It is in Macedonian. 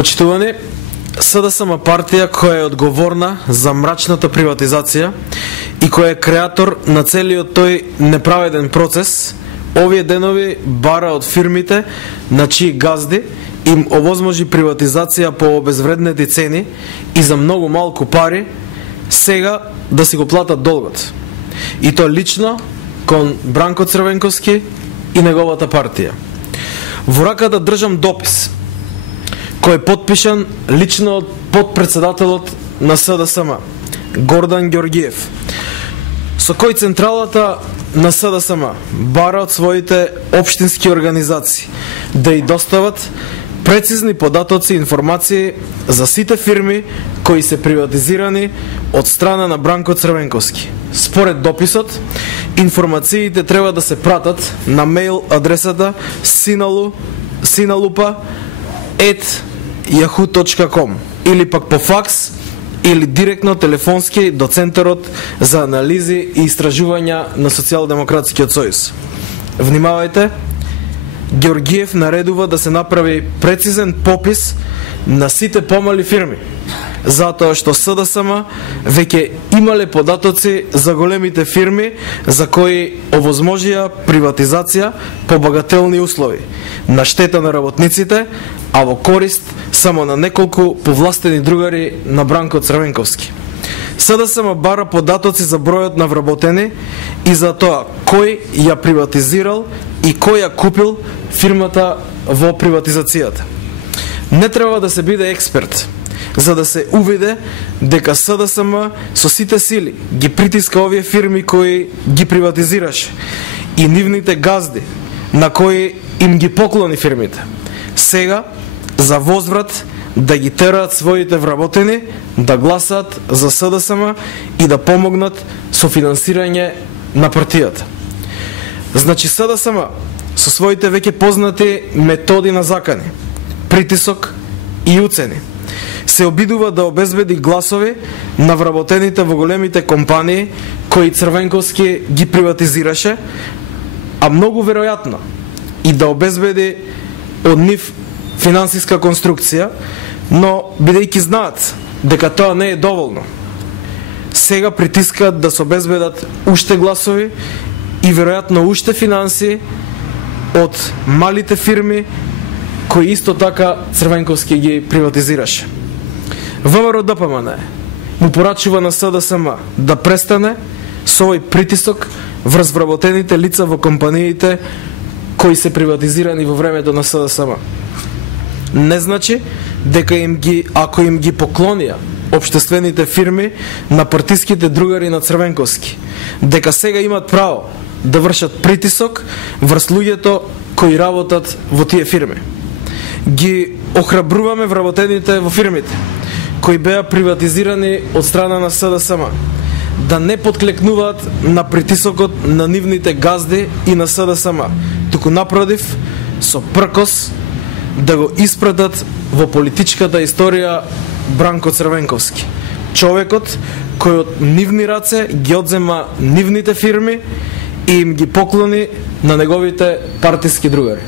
Почитувани, СДСМ партија која е одговорна за мрачната приватизација и која е креатор на целиот тој неправеден процес, овие денови бара од фирмите на чии газди им овозможи приватизација по обезвреднети цени и за многу малку пари сега да си го платат долгот. И тоа лично кон Бранко Црвенковски и неговата партија. Во раката држам допис кој е подпишан лично од подпредседателот на СДСМ, Гордан Ѓорѓиев, со кој централата на СДСМ бара од своите општински организации да ја достават прецизни податоци и информации за сите фирми кои се приватизирани од страна на Бранко Црвенковски. Според дописот, информациите треба да се пратат на мејл адресата sinalupa@yahoo.com или пак по факс или директно телефонски до Центарот за анализи и истражувања на Социјалдемократскиот сојуз. Внимавајте, Ѓорѓиев наредува да се направи прецизен попис на сите помали фирми, затоа што СДСМ веќе имале податоци за големите фирми за кои овозможија приватизација по багателни услови, на штета на работниците, а во корист само на неколку повластени другари на Бранко Црвенковски. СДСМ бара податоци за бројот на вработени и за тоа кој ја приватизирал и кој ја купил фирмата во приватизацијата. Не треба да се биде експерт за да се увиде дека СДСМ со сите сили ги притиска овие фирми кои ги приватизираше и нивните газди на кои им ги поклони фирмите. Сега, за возврат, да ги тераат своите вработени да гласаат за СДСМ и да помогнат со финансирање на партијата. Значи СДСМ со своите веќе познати методи на закани, притисок и уцени се обидува да обезбеди гласови на вработените во големите компании кои Црвенковски ги приватизираше, а многу веројатно и да обезбеди од нив финансиска конструкција, но бидејќи знаат дека тоа не е доволно, сега притискаат да се обезбедат уште гласови и веројатно уште финанси од малите фирми кои исто така Црвенковски ги приватизираше. ВМРО ДПМН му порачува на СДСМ да престане со овој притисок врз вработените лица во компаниите кои се приватизирани во времето на СДСМ. Не значи дека ако им ги поклонија општествените фирми на партиските другари на Црвенковски, дека сега имат право да вршат притисок врз луѓето кои работат во тие фирми. Ги охрабруваме вработените во фирмите кои беа приватизирани од страна на СДСМ да не подклекнуваат на притисокот на нивните газди и на СДСМ, туку напротив, со пркос да го испратат во политичката историја Бранко Црвенковски, човекот кој од нивни раце ги одзема нивните фирми и им ги поклони на неговите партиски другари.